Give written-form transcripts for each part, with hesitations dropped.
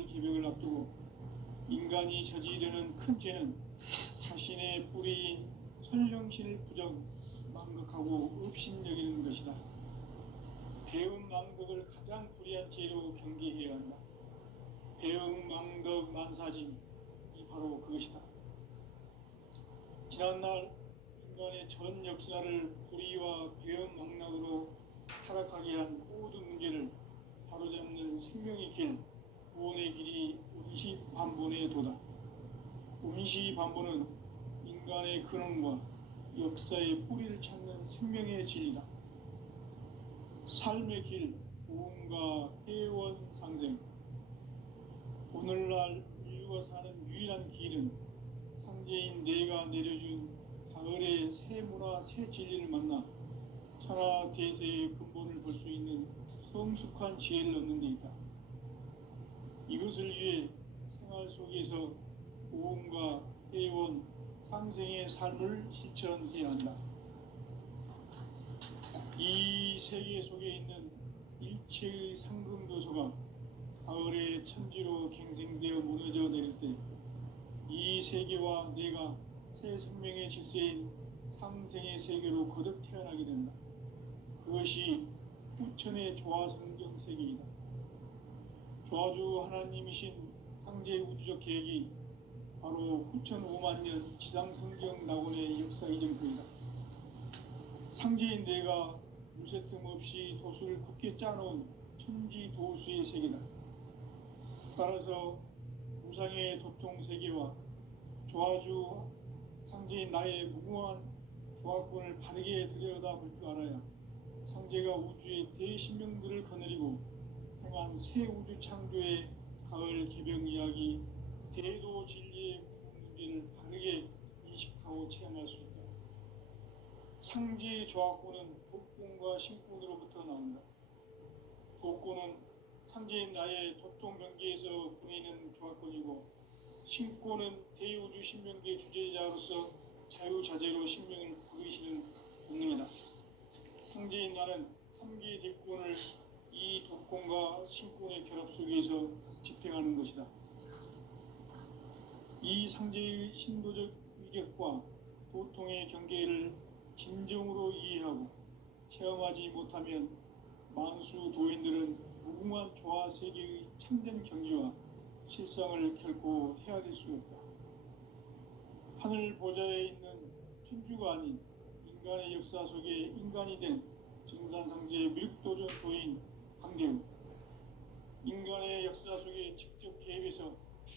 개벽을 앞두고 인간이 저지르는 큰 죄는 자신의 뿌리인 선령신을 망각하고 업신여기는 것이다. 배음 망덕을 가장 불의한 죄로 경계해야 한다. 배음 망덕 만사짐이 바로 그것이다. 지난날 인간의 전 역사를 불의와 배음 망락으로 타락하게 한 모든 문제를 바로잡는 생명의 길, 구원의 길이 운시반본의 도다. 운시반본은 인간의 근원과 역사의 뿌리를 찾는 생명의 진리다. 삶의 길, 보험과 해원상생. 오늘날 인류가 사는 유일한 길은 상제인 내가 내려준 가을의 새 문화, 새 진리를 만나 천하 대세의 근본을 볼 수 있는 성숙한 지혜를 얻는 데 있다. 이것을 위해 생활 속에서 보험과 해원, 상생의 삶을 실천해야 한다. 이 세계 속에 있는 일체의 상금도서가 가을의 천지로 갱생되어 무너져 내릴 때 이 세계와 내가 새 생명의 질서인 상생의 세계로 거듭 태어나게 된다. 그것이 후천의 조화성경 세계이다. 조화주 하나님이신 상제 우주적 계획이 바로 후천 5만년 지상성경 낙원의 역사 이전표이다. 상제인 내가 무쇠틈 없이 도수를 굳게 짜놓은 천지도수의 세계다. 따라서 무상의 도통세계와 조화주 상제인 나의 무궁한 조화권을 바르게 들여다볼 줄 알아야 상제가 우주의 대신명들을 거느리고 행한 새 우주 창조의 가을 개벽 이야기, 대도 진리의 문제를 바르게 인식하고 체험할 수 있다. 상제의 조화권은 독권과 신권으로부터 나온다. 독권은 상제인 나의 도통 경계에서 부리는 조화권이고, 신권은 대우주 신명계 주제자로서 자유자재로 신명을 부르시는 본능이다. 상제인 나는 3개 대권을 이 독권과 신권의 결합 속에서 집행하는 것이다. 이 상제의 신도적 위격과 도통의 경계를 진정으로 이해하고 체험하지 못하면 만수 도인들은 무궁한 조화 세계의 참된 경지와 실상을 결코 헤아릴 수 없다. 하늘 보좌에 있는 천주가 아닌 인간의 역사 속에 인간이 된 정산상제의 밀도적 도인 강대우, 인간의 역사 속에 직접 개입해서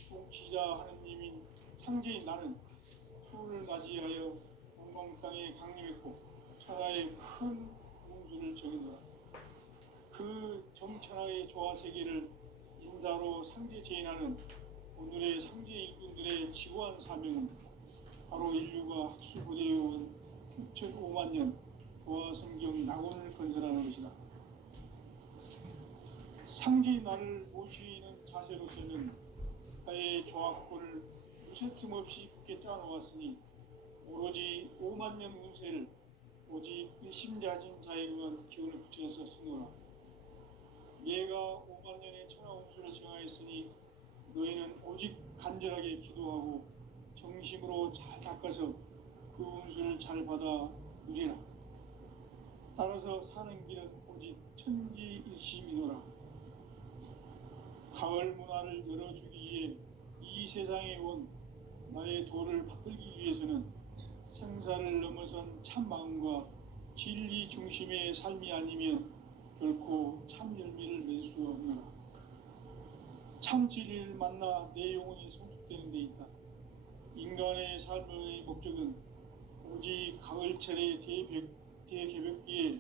통치자 하느님인 상제인 나는 수를 맞이하여 동방땅에 강림했고 천하의 큰 운수를 정했노라. 그 정천하의 조화세계를 인사로 상제 제인하는 오늘의 상제 일꾼들의 지구한 사명은 바로 인류가 학수부대해온 6,500년 조화성경 낙원을 건설하는 것이다. 상제의 나를 모시는 자세로서는 나의 조화권을 무쇠틈 없이 굳게 짜놓았으니 오로지 5만년 운세를 오직 일심자진 자에게만 기운을 붙여서 쓰노라. 내가 5만년의 천하 운수를 정하였으니 너희는 오직 간절하게 기도하고 정심으로 잘 닦아서 그 운수를 잘 받아 누리라. 따라서 사는 길은 오직 천지일심이노라. 가을 문화를 열어주기 위해 이 세상에 온 나의 도를 받들기 위해서는 생사를 넘어선 참 마음과 진리 중심의 삶이 아니면 결코 참 열매를 맺을 수 없노라. 참 진리를 만나 내 영혼이 성숙되는 데 있다. 인간의 삶의 목적은 오직 가을철의 대개벽기에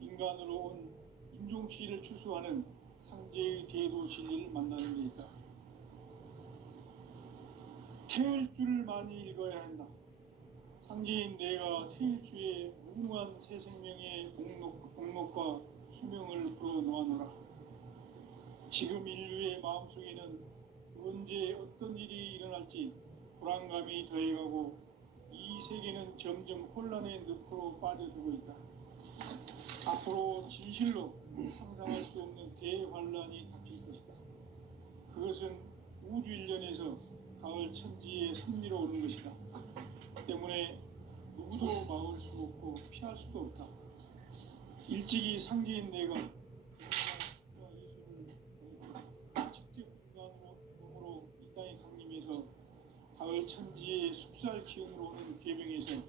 인간으로 온 인종시를 추수하는 상제의 대도 진리를 만나는 데 있다. 태일주를 많이 읽어야 한다. 상제인 내가 태일주의 무궁한 새 생명의 목록과 수명을 불어놓아노라. 지금 인류의 마음속에는 언제 어떤 일이 일어날지 불안감이 더해가고 이 세계는 점점 혼란의 늪으로 빠져들고 있다. 앞으로 진실로 상상할 수 없는 대환란이 닥칠 것이다. 그것은 것은 우주 일련에서 가을 천지의 섭리로 오는 것이다. 때문에 누구도 막을 수 없고 피할 수도 없다. 일찍이 상제인 내가 예수를 직접 인간으로 몸으로 이 땅에 강림해서 가을 천지의 숲살 기운으로 오는 계명에서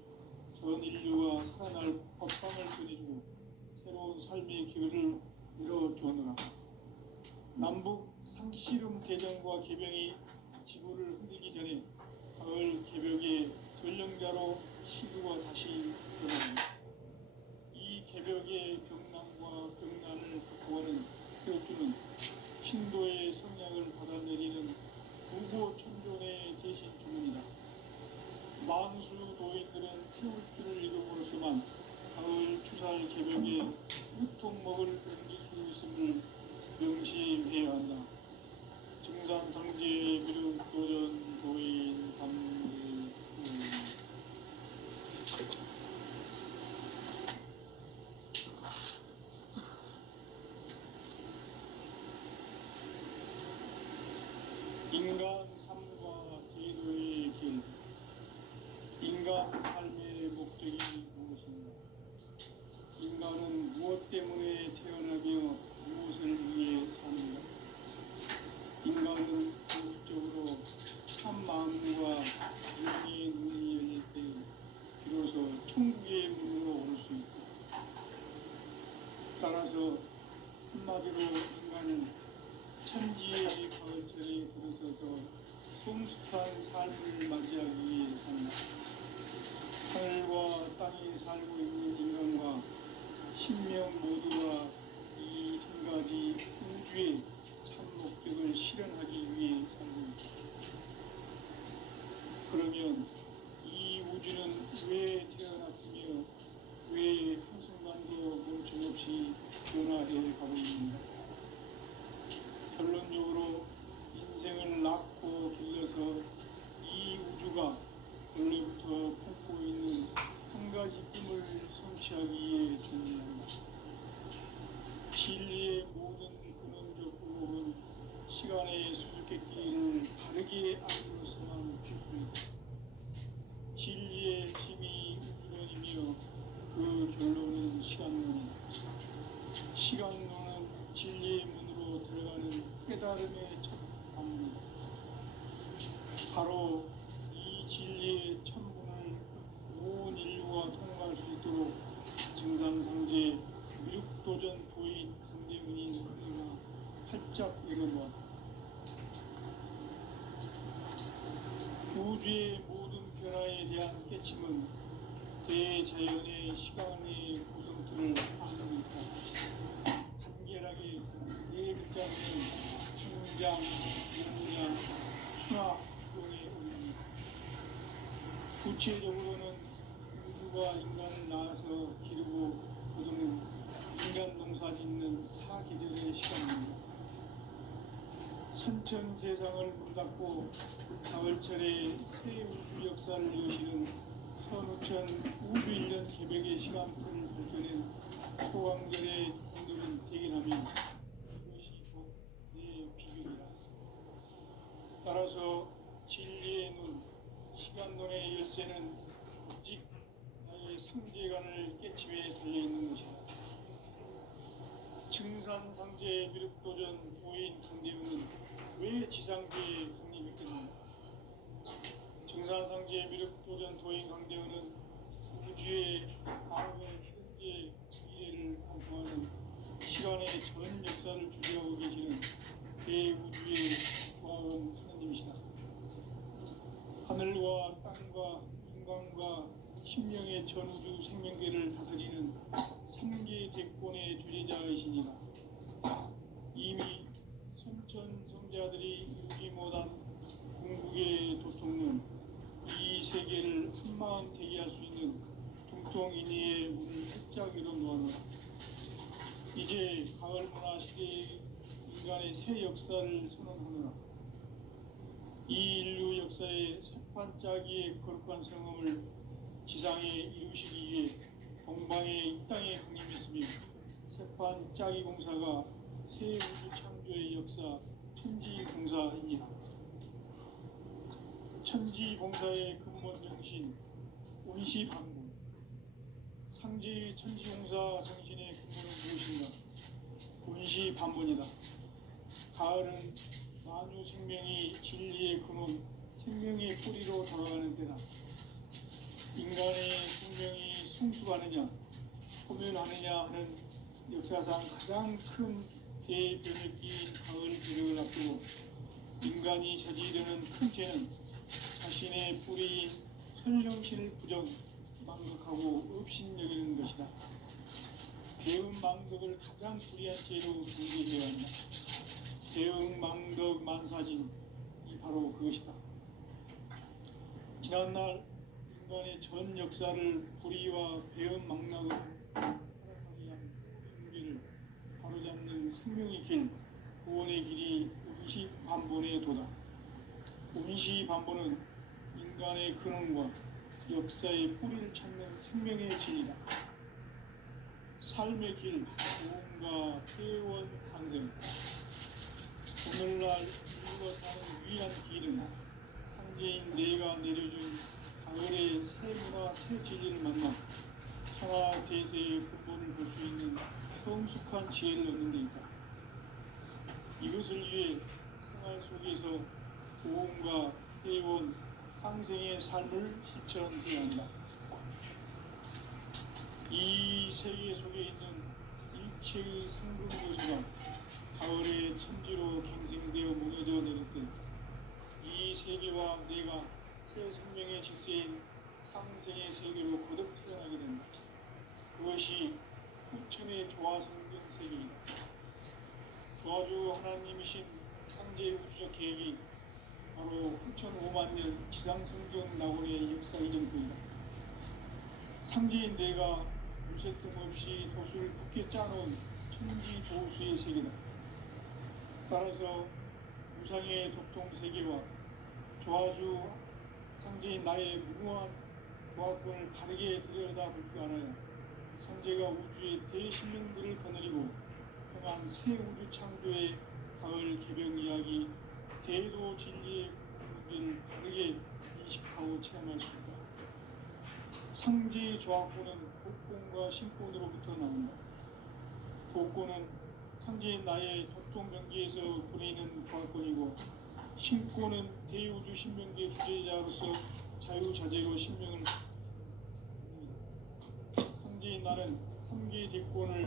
전 인류가 살아날 법방을 전해주고 새로운 삶의 기회를 열어주었노라. 남북 상씨름 대전과 개병이 지구를 흔들기 전에 가을 개벽의 전령자로 시구가 다시 변합니다. 이 개벽의 병난과 병난을 극복하는 태어주는 신도의 성향을 받아내리는 부고천존의 대신 주문이다. 만수 도인들은 태울주를 이름으로서만 가을 추살 개벽에 유통먹을 넘길 수 있음을 명심해야 한다. 증산상제 미륵도전 도인 감리 인간 삶과 기도의 길. 인간 삶의 목적이 무엇인가? 인간은 무엇 때문에 태어나며 무엇을 위해 사는가? 인간은 궁극적으로 참 마음과 영의 눈이 열릴 때 비로소 천국의 문으로 오를 수 있다. 따라서 한마디로 인간은 천지의 가을철에 들어서서 성숙한 삶을 맞이하기 위해 산다. 하늘과 땅에 살고 있는 인간과 신명 모두가 이 한 가지 우주의 참 목적을 실현하기 위해 살고 있다. 그러면 이 우주는 왜 태어났으며 왜 한순간도 멈춤없이 변화해 가고 있는가? 결론적으로 인생을 낳고 길러서 이 우주가 원래부터 품고 있는 한 가지 꿈을 성취하기 위해 존재한다. 진리의 모든 근원적 의혹은 시간의 수수께끼를 바르게 알고서만 풀 수 있다. 진리의 힘이 우주론이며 그 결론은 시간론이다. 시간론은 진리의 문으로 들어가는 깨달음의 첫 방문이다. 바로 이 진리의 천문을 온 인류가 통과할 수 있도록 증산상제 미륵도전 도인 강대문이 너희가 활짝 열어놓았다. 우주의 모든 변화에 대한 깨침은 대자연의 시간의 구성틀을 안고 있다. 간결하게 네 글자는 성장, 영장, 추락, 추동의 의미입니다. 구체적으로는 우주가 인간을 낳아서 기르고 거두는 인간 농사 짓는 사계절의 시간입니다. 선천 세상을 문닫고 가을철에 새 우주 역사를 여시는 선우천 우주 1년 개벽의 시간틀을 밝혀낸 소강절의 오늘은 대견하며 이것이 곧 내 비결이라. 따라서 진리의 눈, 시간론의 열쇠는 오직 나의 상제관을 깨침에 달려있는 것이다. 증산상제 미륵도전 도인 강대문은 왜 지상계에 강림했겠는가? 증산상제 미륵도전 도인 강대문은 우주의 과거, 현재, 미래를 관통하는 시간의 전 역사를 주재하고 계시는 대우주의 조화원 하나님이시다. 하늘과 땅과 인간과 신명의 전우주 생명계를 다스리는 3계 대권의 주제자이시니라. 이미 선천 성자들이 이루지 못한 궁극의 도통론, 이 세계를 한마음 되게 할 수 있는 중통인의의 문을 활짝 열어놓아놓아. 이제 가을 문화 시대의 인간의 새 역사를 선언하노라. 이 인류 역사의 새판짜기의 거룩한 성음을 지상에 이루시기 위해 동방의 이 땅에 강림했으며 새판짜기 공사가 새 우주 창조의 역사 천지봉사입니다. 천지봉사의 근본 정신, 운시반본. 상제의 천지봉사 정신의 근본은 무엇인가? 운시반본이다. 가을은 만유 생명이 진리의 근원, 생명의 뿌리로 돌아가는 때다. 인간의 생명이 성숙하느냐, 소멸하느냐 하는 역사상 가장 큰 대변혁기인 가을 개력을 앞두고 인간이 저지르는 큰 죄는 자신의 뿌리인 천령신을 부정, 망각하고 업신여기는 것이다. 배은 망덕을 가장 불의한 죄로 정죄해야 한다. 배은 망덕 만사진이 바로 그것이다. 지난날 인간의 전 역사를 불의와 배은 망락으로 살아가게 한 인류를 바로잡는 생명의 길, 구원의 길이 운시반본의 도다. 운시반본은 인간의 근원과 역사의 뿌리를 찾는 생명의 진리다. 삶의 길, 구원과 회원 상생. 오늘날 인류가 사는 위한 길은 상제인 내가 내려준 가을의 새 문화, 새 진리를 만나 천하 대세의 근본을 볼 수 있는 성숙한 지혜를 얻는 데 있다. 이것을 위해 생활 속에서 보험과 회원, 상생의 삶을 실천해야 한다. 이 세계 속에 있는 일체의 상급 요소가 가을의 천지로 갱생되어 무너져 내릴 때 이 세계와 내가 새 생명의 질서인 상생의 세계로 거듭 태어나게 된다. 그것이 후천의 조화성경 세계이다. 조화주 하나님이신 상제의 우주적 계획이 바로 후천 5만 년 지상성경 낙원의 역사 이전부이다. 상제인 내가 무쇠틈 없이 도수를 굳게 짜놓은 천지 조수의 세계다. 따라서 무상의 도통 세계와 조화주 상제인 나의 무모한 조화권을 바르게 들여다볼 줄 알아야 상제가 우주의 대신령들을 거느리고 행한 새 우주 창조의 가을 개병 이야기, 대도 진리의 문제를 바르게 인식하고 체험할 수 있다. 상제의 조화권은 복권과 신권으로부터 나온다. 복권은 상제인 나의 도통 명기에서 부리는 조화권이고, 신권은 대우주 신명기의 주제자로서 자유자재로 신명을 상제인 나는 3개의 제권을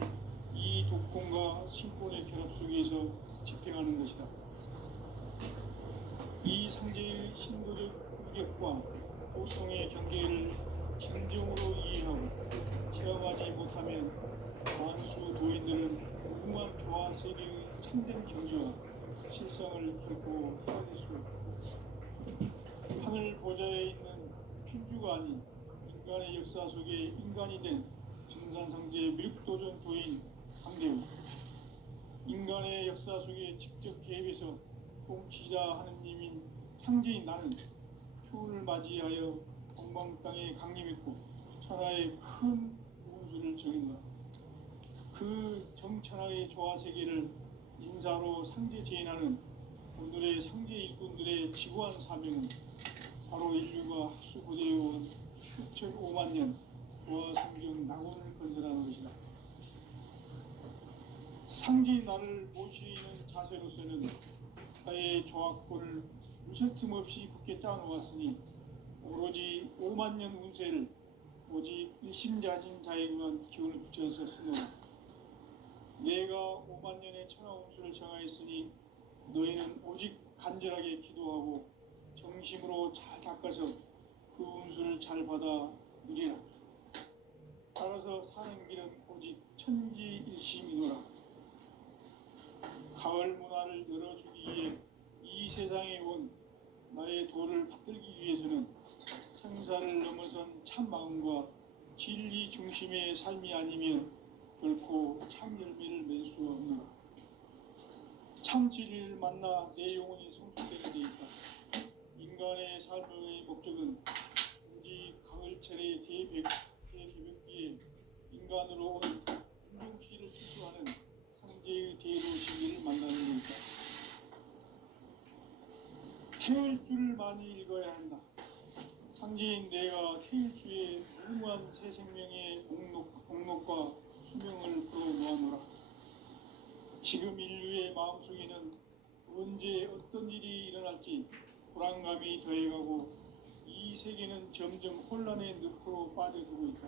이 독권과 신권의 결합 속에서 집행하는 것이다. 이 상제의 신도적 의격과 도성의 경계를 진정으로 이해하고 체험하지 못하면 만수 도인들은 무궁한 조화 세계의 참된 경지와 실성을 결코 헤아릴 수 없고, 하늘 보좌에 있는 편주가 아닌 인간의 역사 속에 인간이 된 증산상제의 밀도전 도인 강대우, 인간의 역사 속에 직접 개입해서 통치자 하느님인 상제인 나는 추운을 맞이하여 동방 땅에 강림했고 천하의 큰 운수를 정했다. 그 정천하의 조화세계를 인사로 상제 제인하는 오늘의 상제 일꾼들의 지구한 사명은 바로 인류가 학수고대해온 수천 5만 년 조화성경 낙원을 건설하는 것이다. 상제인 나를 모시는 자세로서는 나의 조화권을 무쇠틈 없이 굳게 짜놓았으니 오로지 5만 년 운세를 오직 일심자진 자에게만 기운을 붙여서 쓰노라. 내가 5만 년의 천하 운수를 정하였으니 너희는 오직 간절하게 기도하고 정심으로 잘 닦아서 그 운수를 잘 받아 누리라. 따라서 사는 길은 오직 천지일심이노라. 가을 문화를 열어주기 위해 이 세상에 온 나의 도를 받들기 위해서는 생사를 넘어선 참 마음과 진리 중심의 삶이 아니면 결코 참 열매를 맺을 수 없노라. 참 진리를 만나 내 영혼이 성숙되게 돼 있다. 인간의 삶의 목적은 오직 가을철의 대개벽기에 인간으로 온 운동시를 추수하는 상제의 대로 진리를 만나는 것이다. 태일주를 많이 읽어야 한다. 상제인 내가 태일주의 무궁한 새 생명의 목록과 수명을 풀어놓아노라. 지금 인류의 마음속에는 언제 어떤 일이 일어날지 불안감이 더해가고 이 세계는 점점 혼란의 늪으로 빠져들고 있다.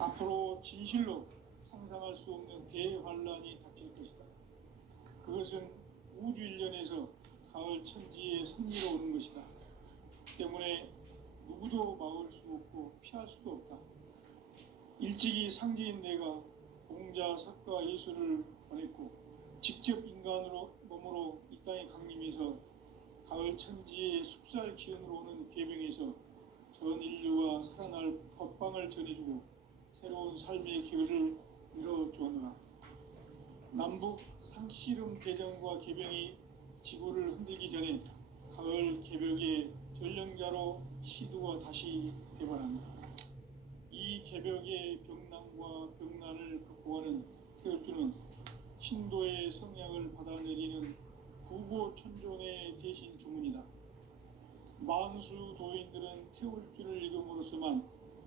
앞으로 진실로 상상할 수 없는 대환란이 닥칠 것이다. 그것은 우주 일련에서 가을 천지의 승리로 오는 것이다. 때문에 누구도 막을 수 없고 피할 수도 없다. 일찍이 상제인 내가 공자, 석가, 예수를 보냈고 직접 인간으로 몸으로 이 땅에 강림해서 가을 천지의 숲살 기운으로 오는 계명에서 전 인류가 살아날 법방을 전해주고 새로운 삶의 기회를 열어주었노라. 남북 상씨름 대전과 계병이 지구를 흔들기 전에 가을 개벽의 전령자로 시두가 다시 대발합니다. 이 개벽의 병난과 병난을 극복하는 태울주는 신도의 성향을 받아내리는 구고천존의 대신 주문이다. 만수 도인들은 태울주를 읽음으로써만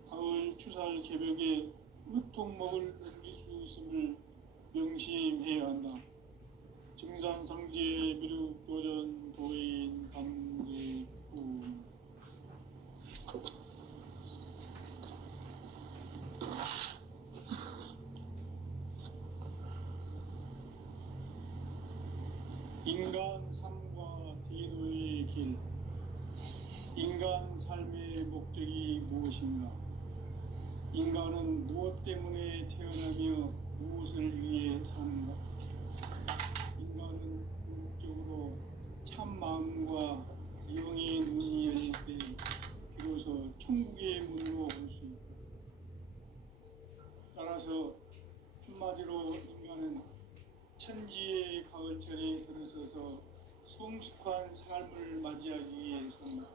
가을 추살 개벽의 으통목을 넘길 수 있음을 명심해야 한다. 증산상제 미륵도전 도인 강제군. 인간 삶과 대도의 길. 인간 삶의 목적이 무엇인가? 인간은 무엇 때문에 태어나며 무엇을 위해 사는가? 인간은 궁극적으로 참 마음과 영의 눈이 열릴 때 비로소 천국의 문으로 올 수 있다. 따라서 한마디로 인간은 천지의 가을철에 들어서서 성숙한 삶을 맞이하기 위해 산다.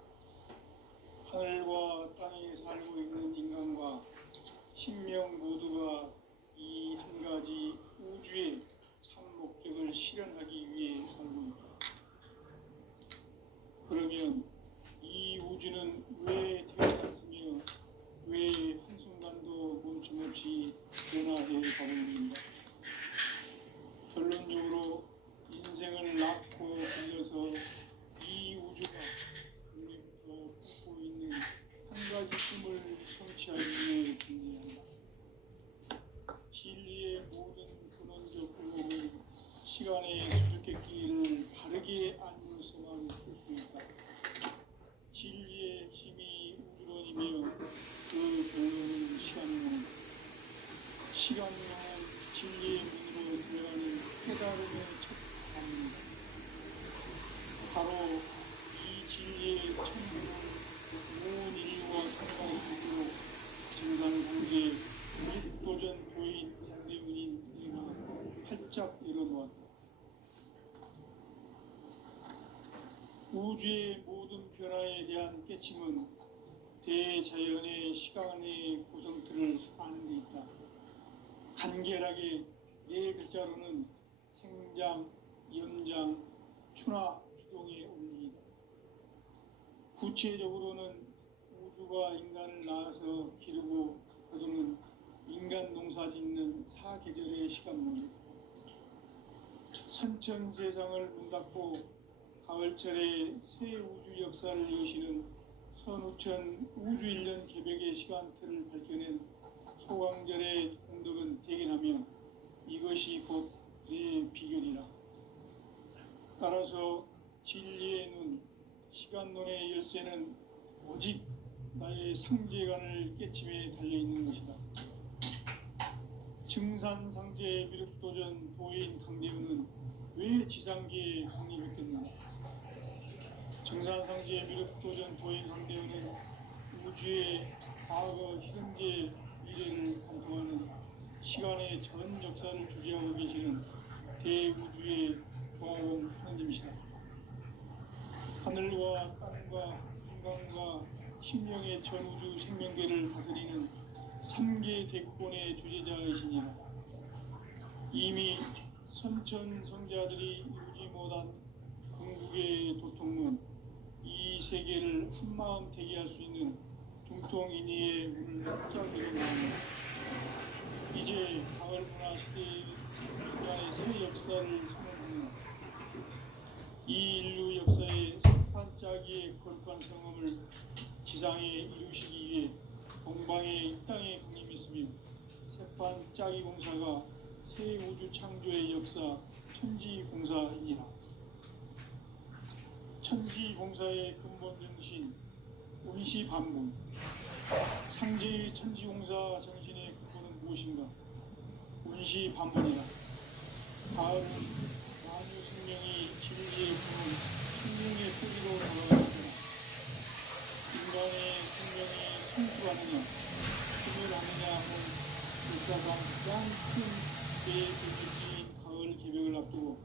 하늘과 땅에 살고 있는 인간과 신명 모두가 이 한 가지 우주의 참 목적을 실현하기 위해 살고 있다. 그러면 이 우주는 왜 태어났으며 왜 한순간도 멈춤없이 변화해 가고 있는가? 결론적으로 인생을 낳고 빌려서 이 우주가 원래부터 품고 있는 한 가지 꿈을 성취하기 위해 존재한다. 진리의 모든 근원적 의혹은 시간의 수수께끼를 바르게 알면서만 풀 수 있다. 진리의 핵심이 우주론이며 그 결론은 시간론이다. 시간론은 진리의 문으로 들어가는 깨달음의 첫 단문이다. 바로 이 진리의 천문을 온 인류와 통과시키고 증산상제 미륵도전 도인 강대문인 내가 활짝 열어놓았다. 우주의 모든 변화에 대한 깨침은 대자연의 시간의 구성틀을 아는 데 있다. 간결하게 네 글자로는 생장, 연장, 추나, 추동의 원리이다. 구체적으로는 우주가 인간을 낳아서 기르고 거두는 인간 농사 짓는 사계절의 시간문이다. 선천 세상을 문닫고 가을철에 새 우주 역사를 여시는 선우천 우주 1년 개벽의 시간틀을 밝혀낸 소강절의 공덕은 대견하며 이것이 곧 내 비결이라. 따라서 진리의 눈, 시간론의 열쇠는 오직 나의 상제관을 깨침에 달려있는 것이다. 증산상제 미륵도전 도인 강대우는 왜 지상계에 강림했겠는가? 증산상제 미륵도전 도인 강대우는 우주의 과거, 현재, 미래를 관통하는 시간의 전 역사를 주재하고 계시는 대우주의 조화원 하느님이시다. 하늘과 땅과 인간과 심령의 전우주 생명계를 다스리는 3계 대권의 주제자이시니라. 이미 선천 성자들이 이루지 못한 궁극의 도통문 세계를 한마음 되게 할 수 있는 중통인의의 문을 활짝 열어놓으며 이제 가을 문화 시대의 인간의 새 역사를 선언합니다. 이 인류 역사의 세판짜기의 거룩한 경험을 지상에 이루시기 위해 동방의 이 땅에 강림했으며 세판짜기 공사가 새 우주 창조의 역사 천지공사이니라. 천지공사의 근본 정신 운시반분. 상제의 천지공사 정신의 근본은 무엇인가? 운시반분이다. 가을은 만유 생명이 진리의 품은 생명의 뿌리로 돌아가는구나. 인간의 생명이 성숙하느냐 힘을 하느냐 하는 역사상 가장 큰 대개척지인 가을 개벽을 앞두고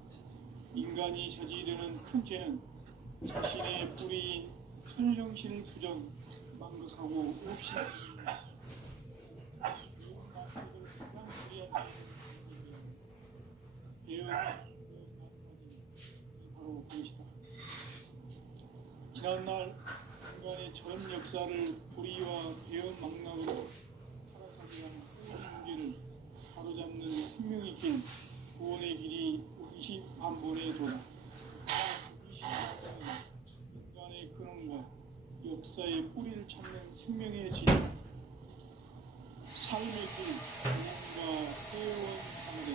인간이 저지르는 큰 죄는 자신의 뿌리인 선령신을 부정 망각하고 없이 바로 그것이다. 지난날 인간의 전 역사를 불의와 배은 망락으로 살아가기 위한 모든 문제를 바로잡는 생명의 길, 구원의 길이 운시반본의 도다. 인간의 근원과 역사의 뿌리를 찾는 생명의 질, 삶의 길, 구원과 해온 강등.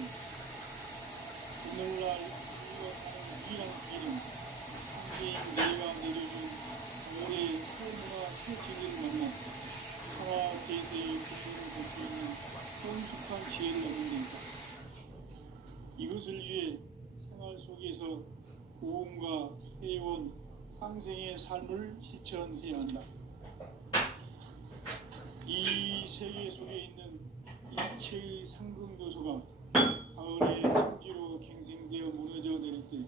오늘날 우리가 가는 유일한 길은 상계인 내가 내려준 올해 새문화 새 진리를 만나 하나 대세의 부분을 볼 수 있는 성숙한 지혜를 얻는 데 있다. 이것을 위해 생활 속에서 고음과 회원, 상생의 삶을 실천해야 한다. 이 세계 속에 있는 일체의 상승교소가 가을의 천지로 갱생되어 무너져 내릴 때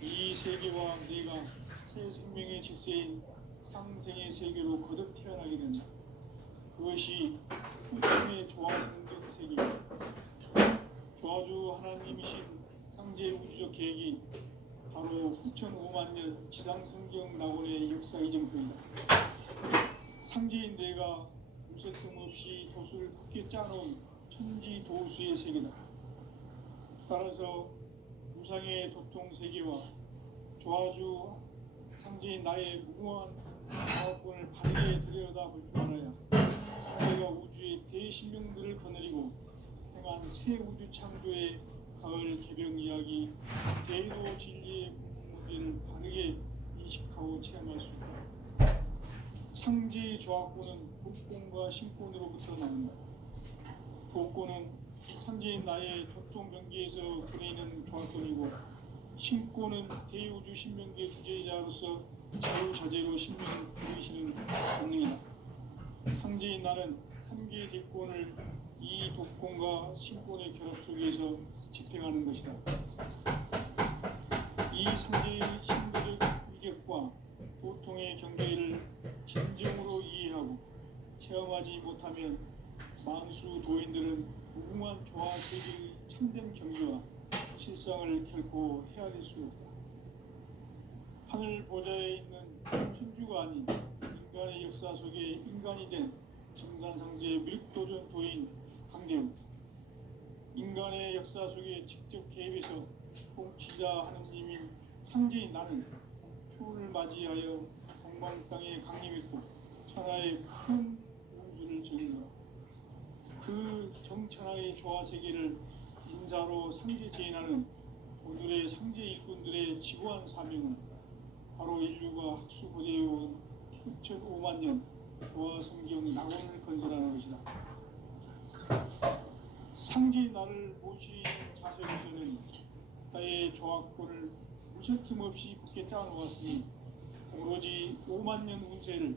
이 세계와 내가 새 생명의 질서인 상생의 세계로 거듭 태어나게 된다. 그것이 후천의 조화성적 세계이다. 조화주 하나님이신 상제 우주적 계획이 바로 후천 5만 년 지상성경 낙원의 역사 이전표이다. 상제인 내가 무쇠 틈없이 도수를 굳게 짜놓은 천지 도수의 세계다. 따라서 무상의 도통 세계와 조화주 상제인 나의 무궁한 자원권을 바르게 들여다볼 줄 알아야 상제가 우주의 대신명들을 거느리고 행한 새 우주 창조의 가을 개병 이야기, 대도 진리의 문제를 바르게 인식하고 체험할 수 있다. 상제의 조합권은 복권과 신권으로부터 나온다. 복권은 상제인 나의 도통 경계에서 보내는 조합권이고, 신권은 대우주 신명계 주제자로서 자유자재로 신명을 보이시는 권능이다. 상제인 나는 3개의 대권을 이 독권과 신권의 결합 속에서 집행하는 것이다. 이 상제의 신도적 위격과 보통의 경계를 진정으로 이해하고 체험하지 못하면 만수 도인들은 무궁한 조화 세계의 참된 경지와 실상을 결코 헤아릴 수 없다. 하늘 보좌에 있는 천주가 아닌 인간의 역사 속에 인간이 된 정산상제의 밀도전 도인 강대훈, 인간의 역사 속에 직접 개입해서 통치자 하느님인 상제인 나는 추운을 맞이하여 동방 땅에 강림했고 천하의 큰 운수를 적인다. 그 정천하의 조화 세계를 인사로 상제 제인하는 오늘의 상제 일꾼들의 지구한 사명은 바로 인류가 학수고대해온 6,5만 년 조화 성경 낙원을 건설하는 것이다. 상제의 나를 모시는 자세로서는 나의 조합권을 무슨 틈 없이 굳게 짜놓았으니 오로지 5만 년 운세를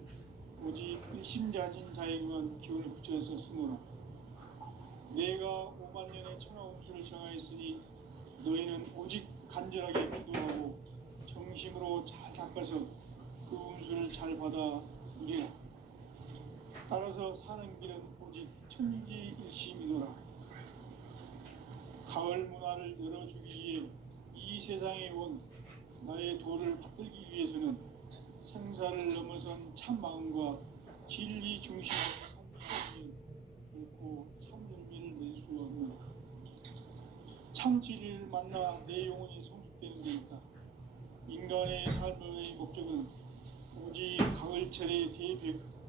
오직 일심자진 자에게만 기운을 붙여서 쓰노라. 내가 5만 년의 천하 운수를 정하였으니 너희는 오직 간절하게 기도하고 정심으로 잘 닦아서 그 운수를 잘 받아 누리라. 따라서 사는 길은 오직 천지일심이노라. 가을 문화를 열어주기 위해 이 세상에 온 나의 도를 받들기 위해서는 생사를 넘어선 참마음과 진리 중심의 삶이 결코 참 열매를 낼 수 없는 참 진리를 만나 내 영혼이 성숙되는 데 있다. 인간의 삶의 목적은 오직 가을철의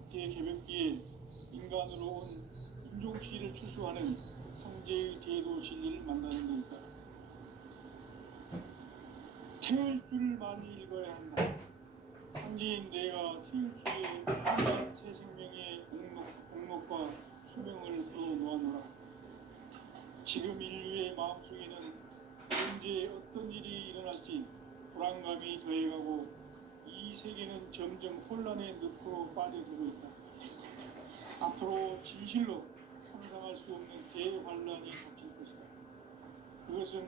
대개벽기에 인간으로 온 인종시를 추수하는 성제의 대도 진리를 만나는 데 있다. 태울 줄을 많이 읽어야 한다. 황제인 내가 태울 줄에 인간 새 생명의 옥록과 수명을 풀어놓아노라. 지금 인류의 마음속에는 언제 어떤 일이 일어날지 불안감이 더해가고 이 세계는 점점 혼란의 늪으로 빠져들고 있다. 앞으로 진실로 상상할 수 없는 대환란이 닥칠 것이다. 그것은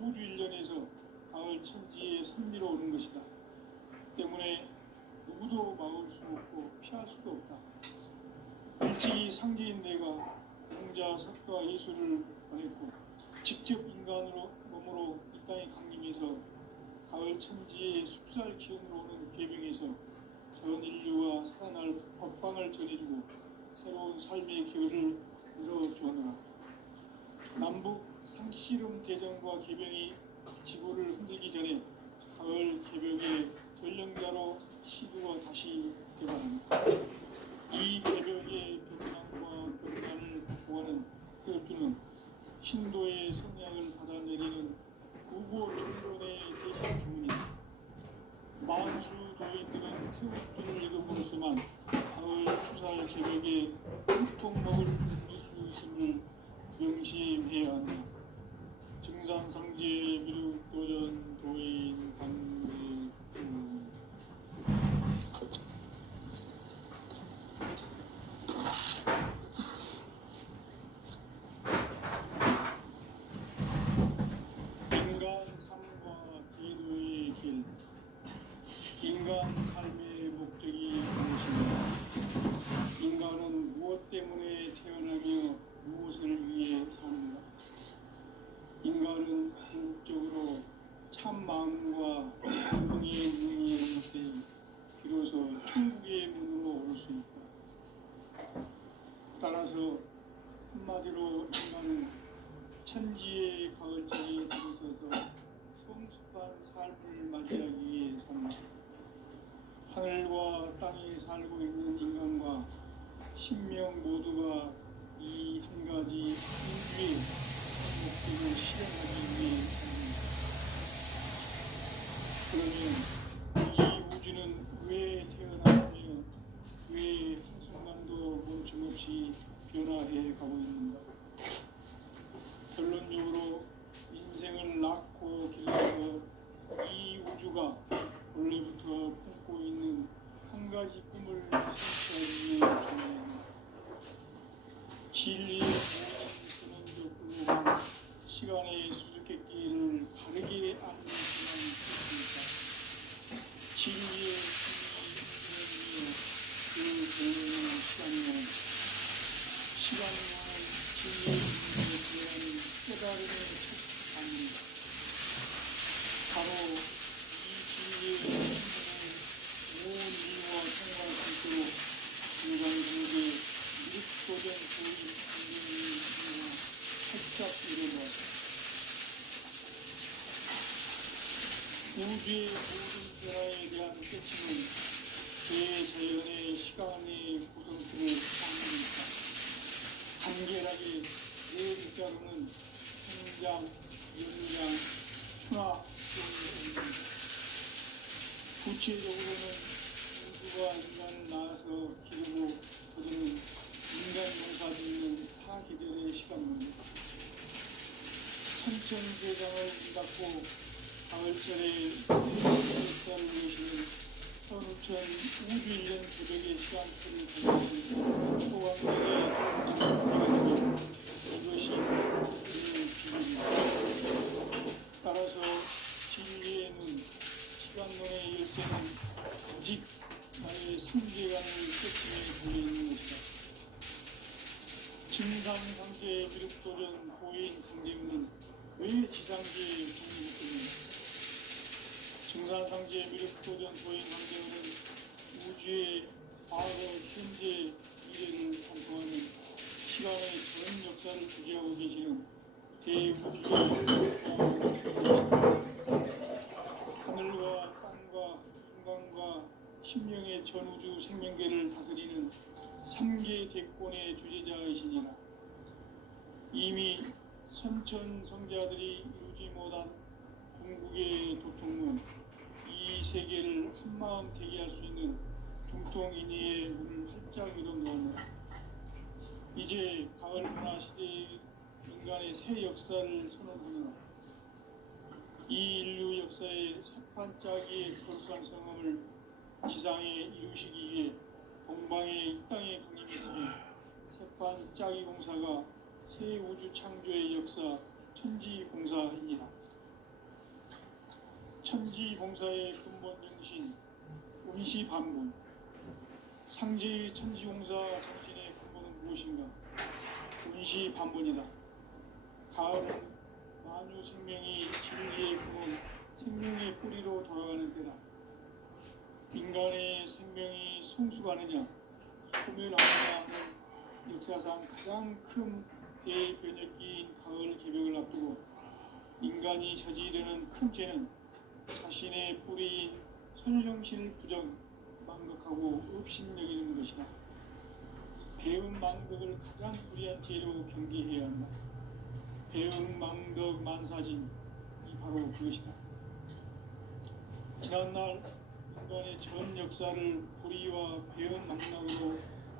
우주 일련에서 가을 천지의 섭리로 오는 것이다. 때문에 누구도 막을 수 없고 피할 수도 없다. 일찍이 상제인 내가 공자, 석가, 예수를 보냈고 직접 인간으로 몸으로 이 땅에 강림해서 가을 천지의 숲살 기운으로 오는 계명에서 전 인류가 살아날 법방을 전해주고 새로운 삶의 기회를 이뤄주었노라. 남북 상씨름 대전과 개병이 지구를 흔들기 전에 가을 개벽의 전령자로 시구가 다시 개발합니다. 이 개벽의 변방과 변란을 극복하는 태엽주는 신도의 성향을 받아내리는 구보 총론의 대신 주문이다. 만수 도인들은 태엽주를 읽음으로써만 가을 추살 개벽에 한통 먹을 수 있음을 명심해야 한다. 증산상제 미륵도전 도인 관계 인간 삶과 기도의 길. 인간 삶의 목적이 무엇인가? 인간은 무엇 때문에 태어나며 무엇을 위해 삽니까? 인간은 궁극적으로 참 마음과 영의 문이 열릴 때 비로소 천국의 문으로 오를 수 있다. 따라서 한마디로 인간은 천지의 가을자리에 들어서서 성숙한 삶을 맞이하기 위해 삽니다. 하늘과 땅에 살고 있는 인간과 신명 모두가 이 한 가지 우주의 목적을 실현하기 위해 삽니다. 그러면 이 우주는 왜 태어나며 왜 한순간도 멈춤없이 변화해 가고 있는가? 결론적으로 인생을 낳고 길러서 이 우주가 원래부터 품고 있는 한 가지 꿈을 성취하기 위해 전해합니다. 진리의 모든 근원적 근로가 시간의 수수께끼를 바르게 아는 시간이 있습니다. 진리의 힘이 있는 그 시간이면 시간이면 진리의 힘에 대한 깨달음의 첫 단계입니다. 바로 이 진리의 힘을 온 인류와 통과할 수 있도록 인간국의 미륵도전 도인 강령이 살짝 이루어졌습니다. 우주의 모든 변화에 대한 깨침은 대자연의 시간의 구성틀을 쌓습니다. 간결하게 네 글자로는 성장, 연장, 충화 등을 의미합니다. 구체적으로는 우주가 인간을 낳아서 기르고 거두는 인간 농사 짓는 사계절의 시간입니다. 천천대장을 닫고 가을철에 역사를 내시는 선우천 우주일년 개벽의 시간표를 보내는 소강령의 기간이며 이것이 우리의 비밀입니다. 따라서 진리의 눈, 시간론의 열쇠는 오직 나의 상계관을 깨침에 달려있는 것이다. 증상상제 미륵도전 고인 강대문은 왜 지상계에 독립했느냐? 증산상제 미륵도전 고인 강대문은 우주의 과거, 현재, 미래를 관통하는 시간의 전 역사를 주재하고 계시는 대우주의 하늘과 땅과 인간과 심령의 전우주 생명계를 다스리는 3계 대권의 주재자이시니라. 이미 선천성자들이 이루지 못한 궁극의 도통은 이 세계를 한마음 되게 할 수 있는 중통인의의 문을 활짝 열어놓았노라. 이제 가을 문화 시대의 인간의 새 역사를 선언하노라. 이 인류 역사의 새판짜기의 거룩한 성음을 지상에 이루시기 위해 동방의 이 땅에 강림했으며 새판짜기 공사가 새 우주 창조의 역사 천지공사이니라. 천지공사의 근본 정신 운시반분. 상제의 천지공사 정신의 근본은 무엇인가? 운시반분이다. 가을은 만유 생명이 진리의 근원, 생명의 뿌리로 돌아가는 때다. 인간의 생명이 성숙하느냐, 소멸하느냐 하는 역사상 가장 큰 대변혁기인 가을 개벽을 앞두고 인간이 저지르는 큰 죄는 자신의 뿌리인 선령신을 부정, 망각하고 업신여기는 것이다. 배은 망덕을 가장 불의한 죄로 경계해야 한다. 배은 망덕 만사진이 바로 그것이다. 지난날 인간의 전 역사를 불의와 배은 망락으로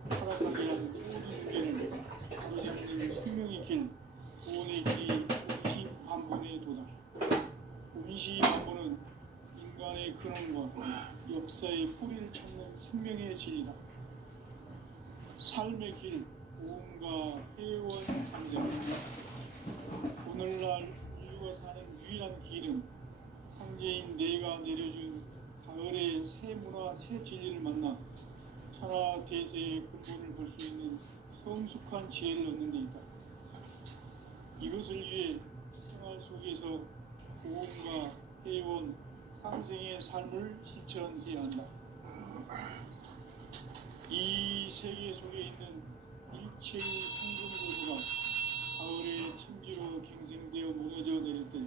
타락하게 한 모든 문제를 바로잡는 생명의 길, 구원의 길이 운시반분의 도다. 운시반분은 인간의 근원과 역사의 뿌리를 찾는 생명의 진리다. 삶의 길, 고음과 회원 상생. 오늘날 인류가 사는 유일한 길은 상제인 내가 내려준 가을의 새 문화, 새 진리를 만나 천하 대세의 근본을 볼 수 있는 성숙한 지혜를 얻는 데 있다. 이것을 위해 생활 속에서 고음과 회원, 상생의 삶을 실천해야 한다. 이 세계 속에 있는 일체의 상승조소가 가을의 천지로 갱생되어 무너져 내릴 때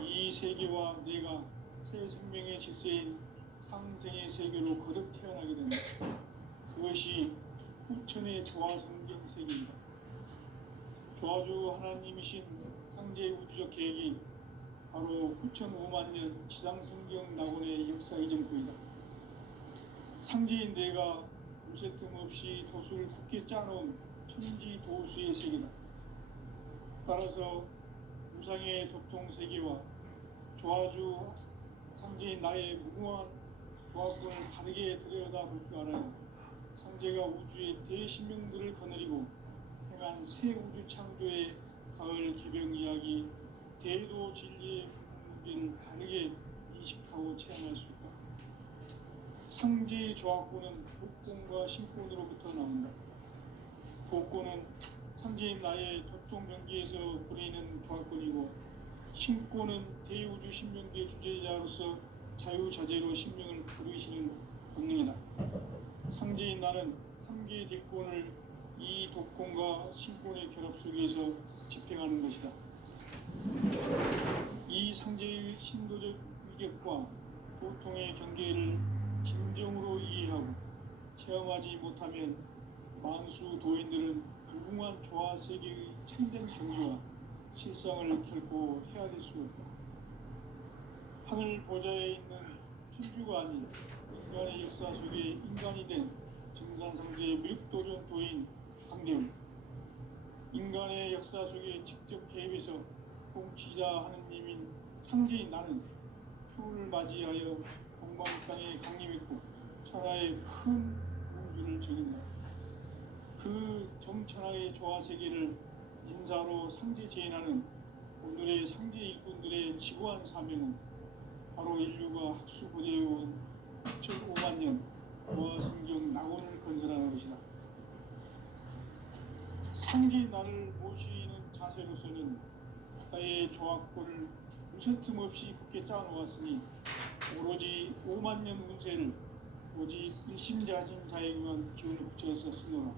이 세계와 내가 새 생명의 질서인 상생의 세계로 거듭 태어나게 된다. 그것이 후천의 조화성경 세계이다. 조화주 하나님이신 상제 우주적 계획이 바로 후천 5만 년 지상성경 낙원의 역사 이전부이다. 상제인 내가 무쇠 틈 없이 도수를 굳게 짜놓은 천지 도수의 세계다. 따라서 무상의 도통 세계와 조화주 상제인 나의 무궁한 조화권을 다르게 들여다볼 줄 알아야 상제가 우주의 대신명들을 거느리고 행한 새 우주 창조의 가을 개벽 이야기, 대도 진리의 궁극을 다르게 인식하고 체험할 수 있다. 상제의 조화권은 복권과 신권으로부터 나온다. 복권은 상제인 나의 도통 경기에서 부리는 조화권이고, 신권은 대우주 신명계 주제자로서 자유자재로 신명을 부르시는 본능이다. 상제인 나는 3개의 대권을 이 독권과 신권의 결합 속에서 집행하는 것이다. 이 상제의 신도적 위격과 고통의 경계를 진정으로 이해하고 체험하지 못하면 만수 도인들은 무궁한 조화 세계의 참된 경지와 실상을 결코 헤아릴 수 없다. 하늘 보좌에 있는 천주가 아닌 인간의 역사 속에 인간이 된 정산상제의 미륵도전 도인 강대훈, 인간의 역사 속에 직접 개입해서 공치자 하느님인 상제인 나는 추운을 맞이하여 동방 땅에 강림했고 천하의 큰 우주를 정인다. 그 정천하의 조화 세계를 인사로 상제 재현하는 오늘의 상제 일꾼들의 지구한 사명은 바로 인류가 학수고대해온 2005만 년 조화성경 낙원을 건설하는 것이다. 상제 나를 모시는 자세로서는 나의 조화권을 무쇠 틈 없이 굳게 짜놓았으니 오로지 5만 년 운세를 오직 일심자진 자에게만 기운을 붙여서 쓰노라.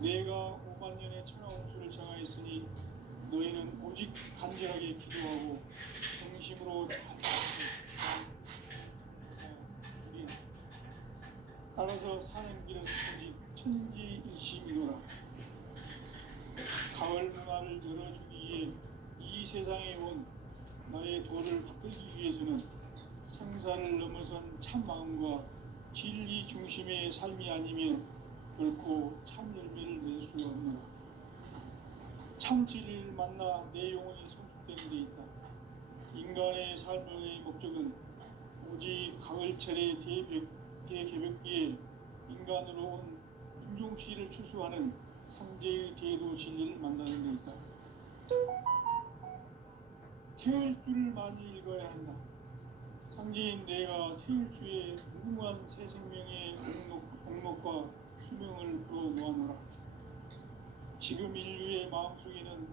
내가 5만 년의 천하홍수를 정하였으니 너희는 오직 간절하게 기도하고 정심으로 따라서 사는 길은 오직 천지일심이노라. 가을 문화를 열어주기 위해 이 세상에 온 나의 도를 받들기 위해서는 생사를 넘어선 참 마음과 진리 중심의 삶이 아니면 결코 참 열매를 낼 수 없노라. 참 진리를 만나 내 영혼이 성숙되는 데 있다. 인간의 삶의 목적은 오직 가을철의 대개벽기에 인간으로 온 인종씨를 추수하는 상제의 대도 진리를 만나는 데 있다. 태을주를 많이 읽어야 한다. 상제인 내가 태을주의 무궁한 새 생명의 목록과 수명을 불어놓아노라. 지금 인류의 마음속에는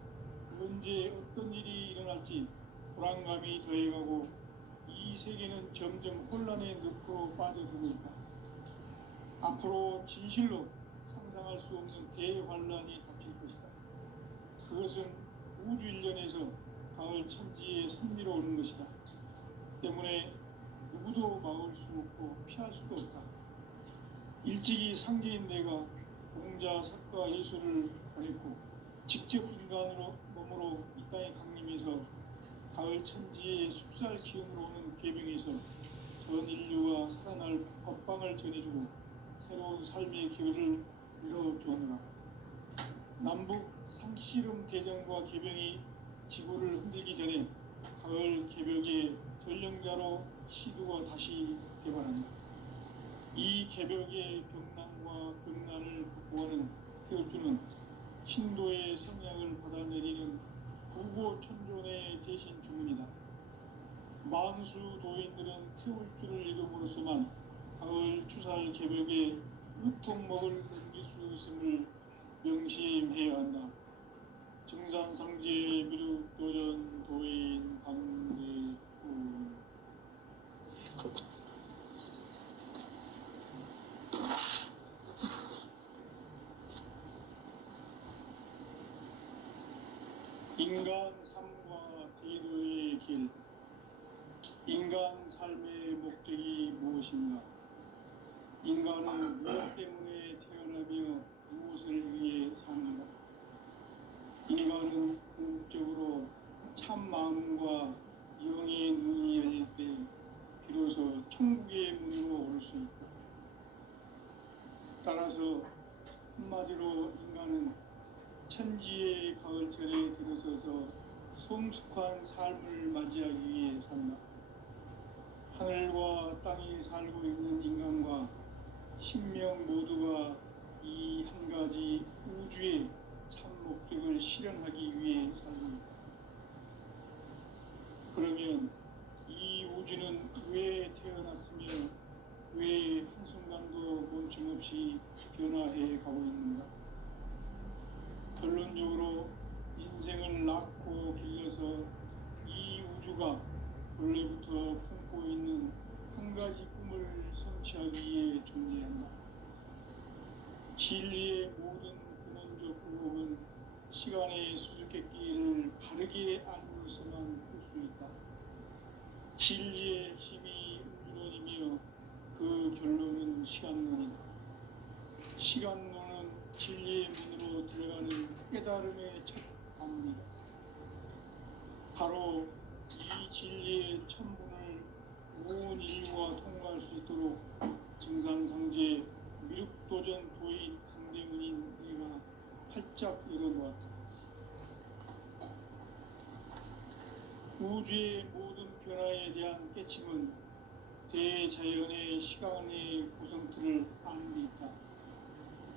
언제 어떤 일이 일어날지 불안감이 더해가고 이 세계는 점점 혼란의 늪으로 빠져들고 있다. 앞으로 진실로 상상할 수 없는 대환란이 닥칠 것이다. 그것은 우주 일련에서 가을 천지에 선미로운 것이다. 때문에 누구도 막을 수 없고 피할 수도 없다. 일찍이 상제인 내가 공자, 석가, 예수를 보냈고 직접 인간으로 몸으로 이 땅에 강림해서 가을 천지의 숲살 기운으로 오는 계명에서 전 인류가 살아날 법방을 전해주고 새로운 삶의 기회를 열어주었노라. 남북 상씨름 대전과 계병이 지구를 흔들기 전에 가을 개벽의 전령자로 시도가 다시 개발한다. 이 개벽의 병난과 병난을 극복하는 태울주는 신도의 성약을 받아내리는 부고천존의 대신 주문이다. 만수 도인들은 태울주를 읽음으로써만 가을 추살 개벽의 으통목을 넘길 수 있음을 명심해야 한다. 증산상제 미륵도전 도인 강대구. 인간 삶과 대도의 길. 인간 삶의 목적이 무엇인가? 인간은 무엇 때문에 태어나며 무엇을 위해 사는가? 인간은 궁극적으로 참 마음과 영의 눈이 열릴 때 비로소 천국의 문으로 오를 수 있다. 따라서 한마디로 인간은 천지의 가을철에 들어서서 성숙한 삶을 맞이하기 위해 산다. 하늘과 땅에 살고 있는 인간과 신명 모두가 이 한 가지 우주의 참 목적을 실현하기 위해 살고 있다. 그러면 이 우주는 왜 태어났으며 왜 한순간도 멈춤없이 변화해 가고 있는가? 결론적으로 인생을 낳고 길러서 이 우주가 원래부터 품고 있는 한 가지 꿈을 성취하기 위해 존재한다. 진리의 모든 근원적 의혹은 시간의 수수께끼를 바르게 알므로서만 풀 수 있다. 진리의 힘이 우주론이며 그 결론은 시간론이다. 시간론은 진리의 문으로 들어가는 깨달음의 첫 관문이다. 바로 이 진리의 첫 문을 온 인류가 통과할 수 있도록 증산상제 미륵도전 도인 강대문인 내가 활짝 열어놓았다. 우주의 모든 변화에 대한 깨침은 대자연의 시간의 구성틀을 아는 데 있다.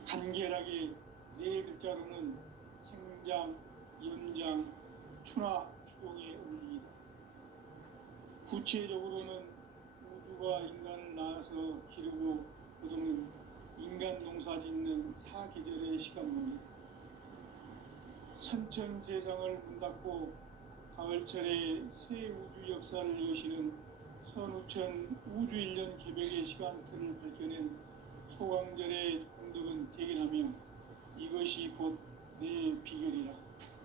간결하게 네 글자로는 생장, 연장, 추나 추동의 원리이다. 구체적으로는 우주가 인간을 낳아서 기르고 거두는 인간 농사 짓는 사계절의 시간문이다. 선천 세상을 문 닫고 가을철에 새 우주 역사를 여시는 선우천 우주일년 개벽의 시간틀을 밝혀낸 소강절의 공덕은 대견하며 이것이 곧 내 비결이라.